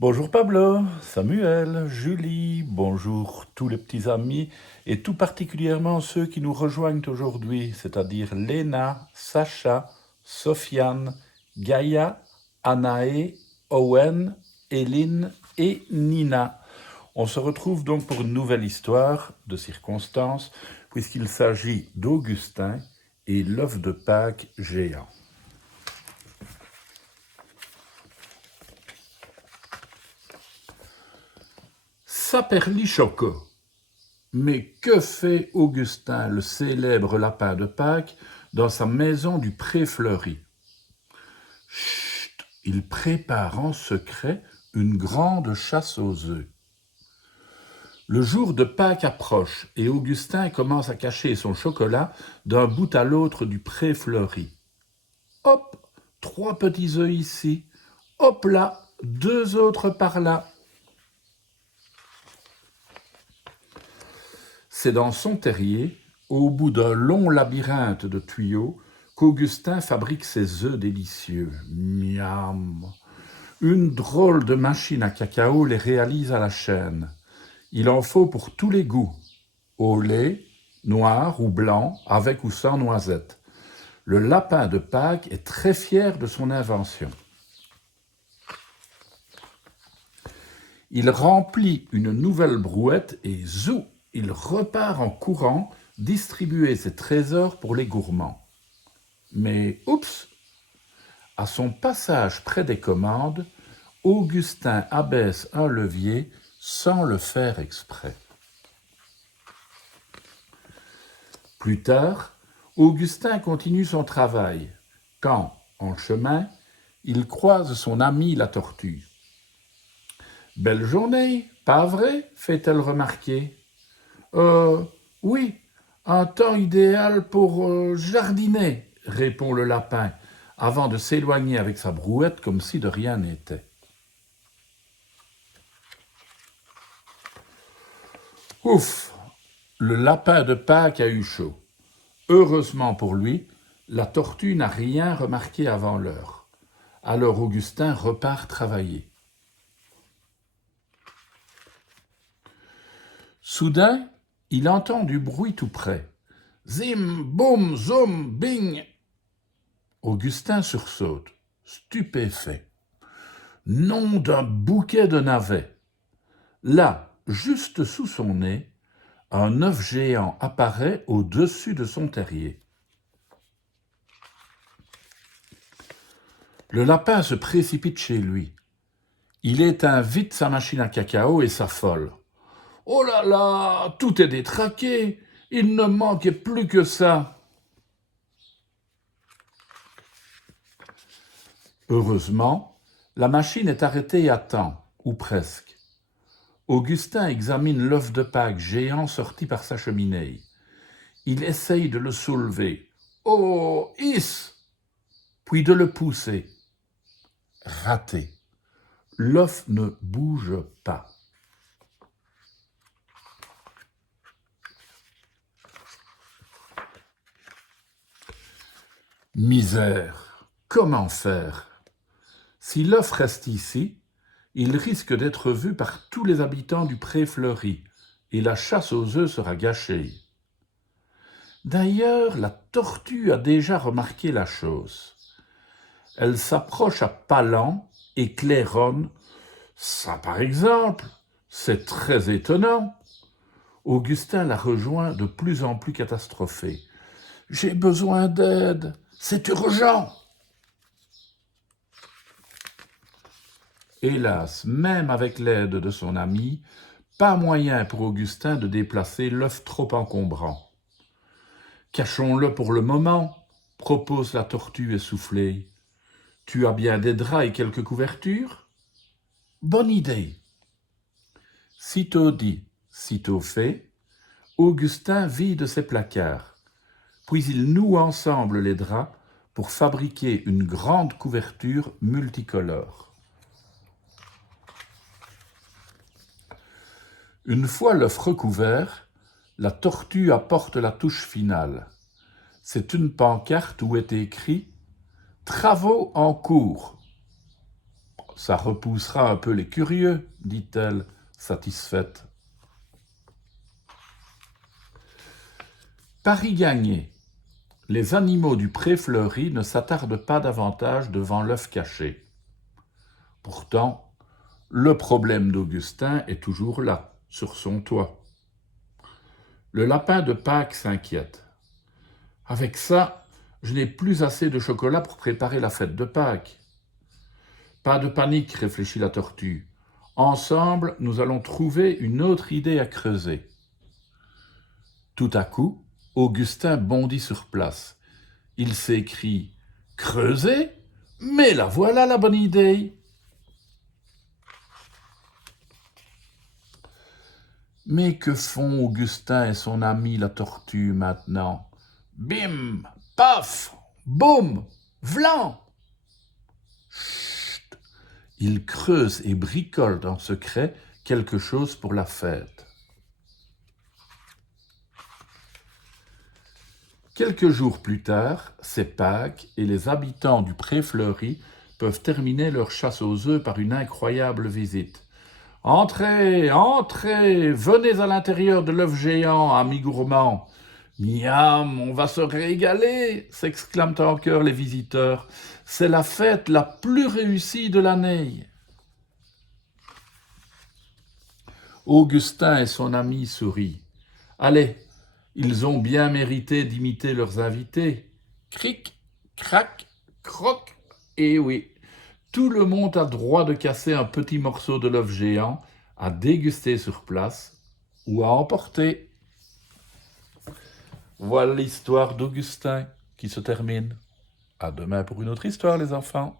Bonjour Pablo, Samuel, Julie, bonjour tous les petits amis et tout particulièrement ceux qui nous rejoignent aujourd'hui, c'est-à-dire Léna, Sacha, Sofiane, Gaïa, Anaé, Owen, Eline et Nina. On se retrouve donc pour une nouvelle histoire de circonstances puisqu'il s'agit d'Augustin et l'œuf de Pâques géant. Saperli-Choco. Mais que fait Augustin, le célèbre lapin de Pâques, dans sa maison du Pré Fleuri? Chut, il prépare en secret une grande chasse aux œufs. Le jour de Pâques approche et Augustin commence à cacher son chocolat d'un bout à l'autre du Pré Fleuri. Hop, 3 petits œufs ici. Hop là, 2 autres par là. C'est dans son terrier, au bout d'un long labyrinthe de tuyaux, qu'Augustin fabrique ses œufs délicieux. Miam. Une drôle de machine à cacao les réalise à la chaîne. Il en faut pour tous les goûts. Au lait, noir ou blanc, avec ou sans noisette. Le lapin de Pâques est très fier de son invention. Il remplit une nouvelle brouette et zou, il repart en courant distribuer ses trésors pour les gourmands. Mais oups, à son passage près des commandes, Augustin abaisse un levier sans le faire exprès. Plus tard, Augustin continue son travail, quand, en chemin, il croise son ami la tortue. « Belle journée, pas vrai ?» fait-elle remarquer. « Oui, un temps idéal pour jardiner », répond le lapin, avant de s'éloigner avec sa brouette comme si de rien n'était. Ouf, le lapin de Pâques a eu chaud. Heureusement pour lui, la tortue n'a rien remarqué avant l'heure. Alors Augustin repart travailler. Soudain, il entend du bruit tout près. Zim, boum, zoum, bing. Augustin sursaute, stupéfait. Nom d'un bouquet de navets. Là, juste sous son nez, un œuf géant apparaît au-dessus de son terrier. Le lapin se précipite chez lui. Il éteint vite sa machine à cacao et s'affole. « Oh là là, tout est détraqué, il ne manquait plus que ça !» Heureusement, la machine est arrêtée à temps, ou presque. Augustin examine l'œuf de Pâques géant sorti par sa cheminée. Il essaye de le soulever. Oh, hiss! Puis de le pousser. Raté. L'œuf ne bouge pas. Misère! Comment faire? Si l'œuf reste ici, il risque d'être vu par tous les habitants du Pré Fleuri et la chasse aux œufs sera gâchée. D'ailleurs, la tortue a déjà remarqué la chose. Elle s'approche à pas lents et claironne. Ça, par exemple, c'est très étonnant. Augustin la rejoint de plus en plus catastrophé. J'ai besoin d'aide, c'est urgent. Hélas, même avec l'aide de son ami, pas moyen pour Augustin de déplacer l'œuf trop encombrant. Cachons-le pour le moment, propose la tortue essoufflée. Tu as bien des draps et quelques couvertures? Bonne idée. Sitôt dit, sitôt fait, Augustin vide ses placards, puis ils nouent ensemble les draps pour fabriquer une grande couverture multicolore. Une fois l'œuf recouvert, la tortue apporte la touche finale. C'est une pancarte où est écrit « Travaux en cours ». Ça repoussera un peu les curieux, dit-elle, satisfaite. Pari gagné. Les animaux du pré fleuri ne s'attardent pas davantage devant l'œuf caché. Pourtant, le problème d'Augustin est toujours là, sur son toit. Le lapin de Pâques s'inquiète. Avec ça, je n'ai plus assez de chocolat pour préparer la fête de Pâques. Pas de panique, réfléchit la tortue. Ensemble, nous allons trouver une autre idée à creuser. Tout à coup, Augustin bondit sur place. Il s'écrie « Creuser ? Mais la voilà la bonne idée !» Mais que font Augustin et son ami la tortue maintenant? Bim, paf, boum, vlan! Chut! Ils creusent et bricolent en secret quelque chose pour la fête. Quelques jours plus tard, c'est Pâques et les habitants du pré fleuri peuvent terminer leur chasse aux œufs par une incroyable visite. « Entrez, entrez, venez à l'intérieur de l'œuf géant, amis gourmands. »« Miam, on va se régaler !» s'exclament en chœur les visiteurs. « C'est la fête la plus réussie de l'année. » Augustin et son ami sourient. « Allez, ils ont bien mérité d'imiter leurs invités. Cric, crac, croc, et oui. Tout le monde a droit de casser un petit morceau de l'œuf géant, à déguster sur place ou à emporter. » Voilà l'histoire d'Augustin qui se termine. À demain pour une autre histoire, les enfants.